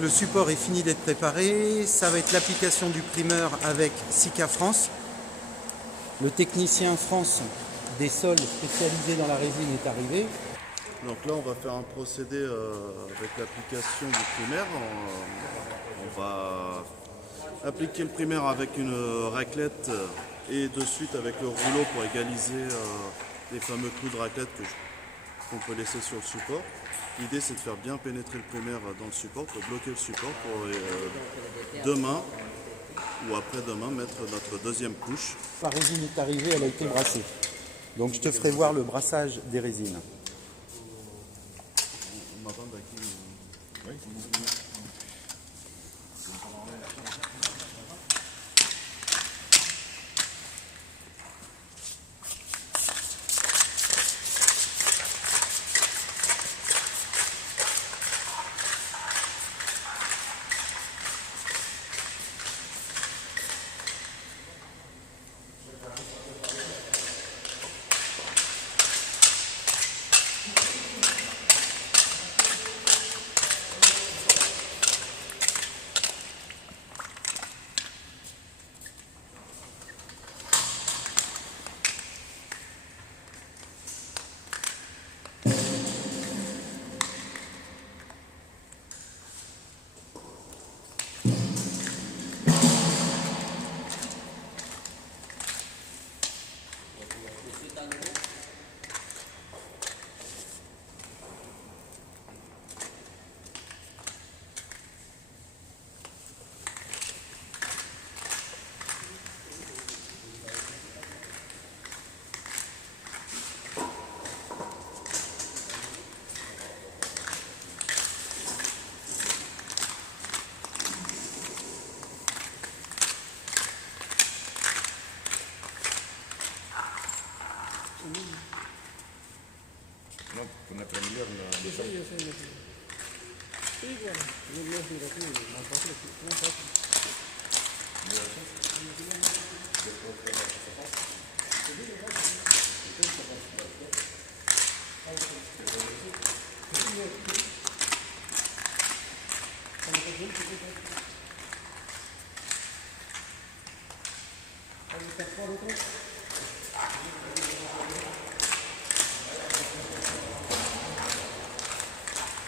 Le support est fini d'être préparé, ça va être l'application du primeur avec Sika France. Le technicien France des sols spécialisé dans la résine est arrivé. Donc là, on va faire un procédé avec l'application du primaire. On va appliquer le primaire avec une raclette et de suite avec le rouleau pour égaliser les fameux clous de raclette qu'on peut laisser sur le support. L'idée, c'est de faire bien pénétrer le primaire dans le support pour bloquer le support pour demain ou après-demain mettre notre deuxième couche. La résine est arrivée, elle a été brassée. Donc je te ferai voir le brassage des résines. No, una prender la... Sí, sí, yo sé. Sí, bueno, no es aquí, más fácil, más fácil.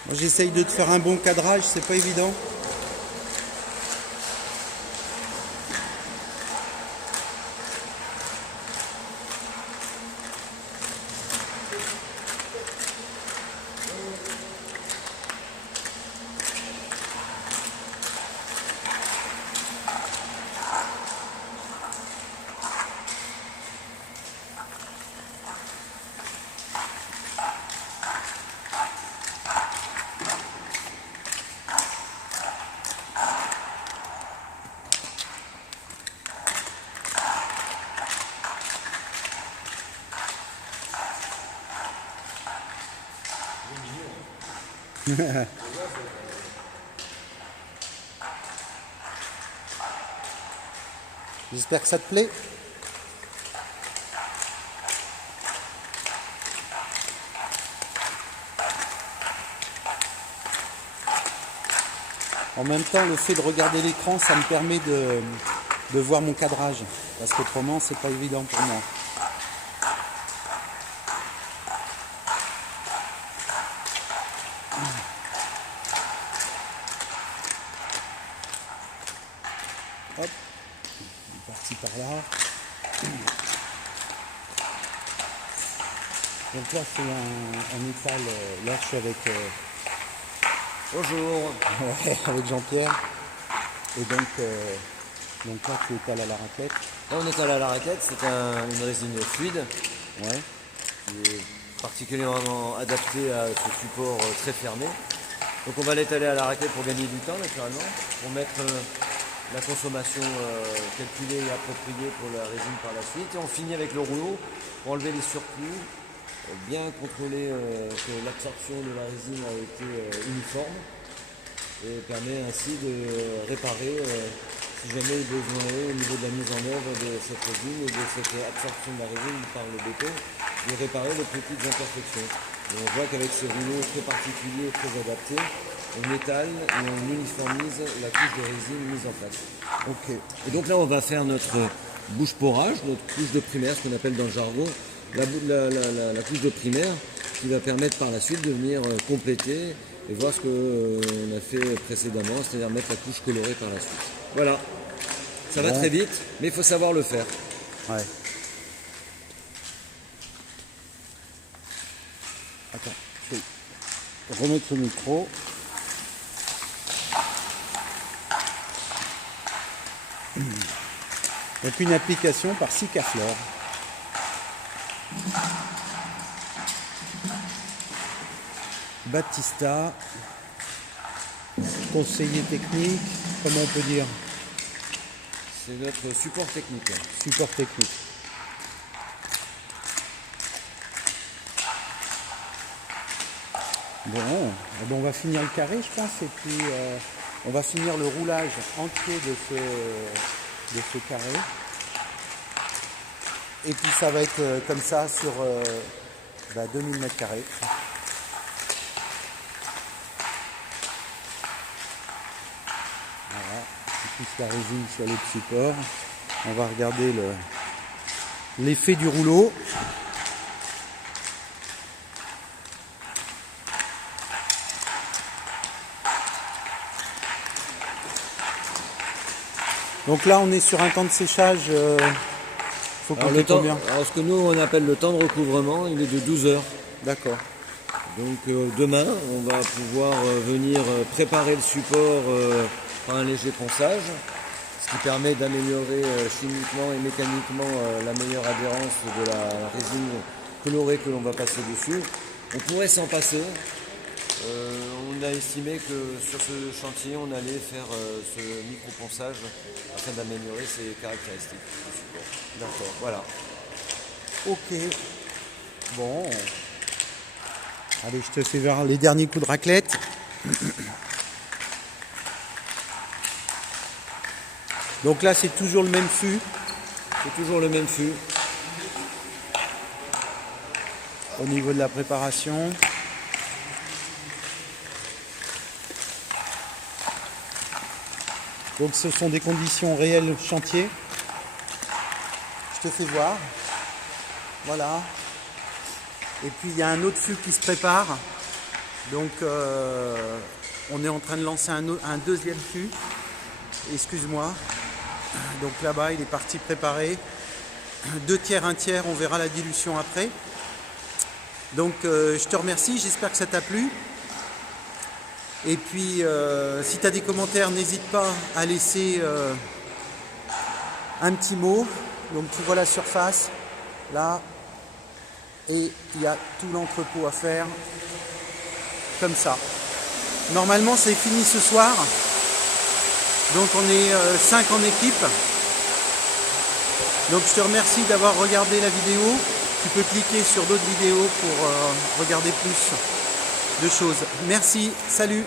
Moi, j'essaye de te faire un bon cadrage, c'est pas évident. J'espère que ça te plaît. En même temps, le fait de regarder l'écran, ça me permet de voir mon cadrage. Parce qu'autrement, c'est pas évident pour moi. Hop, on est parti par là. Donc là, c'est un métal. Là, je suis avec, Bonjour. ouais, avec Jean-Pierre. Et donc là, tu étales à la raclette. Là, on étale à la raclette, c'est une résine fluide Ouais. qui est particulièrement adaptée à ce support très fermé. Donc on va l'étaler à la raclette pour gagner du temps naturellement, pour mettre la consommation calculée et appropriée pour la résine par la suite. Et on finit avec le rouleau pour enlever les surplus, bien contrôler que l'absorption de la résine a été uniforme et permet ainsi de réparer si jamais il besoin est au niveau de la mise en œuvre de cette résine et de cette absorption de la résine par le béton, de réparer les petites imperfections. Et on voit qu'avec ces rouleaux très particuliers et très adaptés, on étale et on uniformise la couche de résine mise en place. Ok. Et donc là, on va faire notre bouche porage, notre couche de primaire, ce qu'on appelle dans le jargon, la couche de primaire, qui va permettre par la suite de venir compléter et voir ce qu'on a fait précédemment, c'est-à-dire mettre la couche colorée par la suite. Voilà. Ça va très vite, mais il faut savoir le faire. Ouais. Attends, je vais remettre le micro. Donc une application par Sikaflor. Baptista, conseiller technique, comment on peut dire? C'est notre support technique. Support technique. Bon, eh ben, on va finir le carré, je pense, et puis on va finir le roulage entier de ce carré. Et puis ça va être comme ça sur 2000 mètres carrés. Voilà, je pousse la résine sur l'autre support. On va regarder l'effet du rouleau. Donc là, on est sur un temps de séchage. Faut Alors, compter combien? ce que nous on appelle le temps de recouvrement, il est de 12 heures. D'accord. Donc demain, on va pouvoir venir préparer le support par un léger ponçage, ce qui permet d'améliorer chimiquement et mécaniquement la meilleure adhérence de la résine colorée que l'on va passer dessus. On pourrait s'en passer. On a estimé que sur ce chantier, on allait faire ce micro-ponçage afin d'améliorer ses caractéristiques du support. D'accord. Voilà. Ok. Bon. Allez, je te fais voir les derniers coups de raclette. Donc là, c'est toujours le même fût. C'est toujours le même fût. Au niveau de la préparation. Donc ce sont des conditions réelles chantier. Je te fais voir. Voilà. Et puis il y a un autre fût qui se prépare. Donc on est en train de lancer un deuxième fût. Excuse-moi. Donc là-bas, il est parti préparer. 2 tiers, 1 tiers, on verra la dilution après. Donc je te remercie, j'espère que ça t'a plu. Et puis si tu as des commentaires, n'hésite pas à laisser un petit mot. Donc tu vois la surface là. Et il y a tout l'entrepôt à faire. Comme ça. Normalement c'est fini ce soir. Donc on est 5 en équipe. Donc je te remercie d'avoir regardé la vidéo. Tu peux cliquer sur d'autres vidéos pour regarder plus de choses. Merci, salut!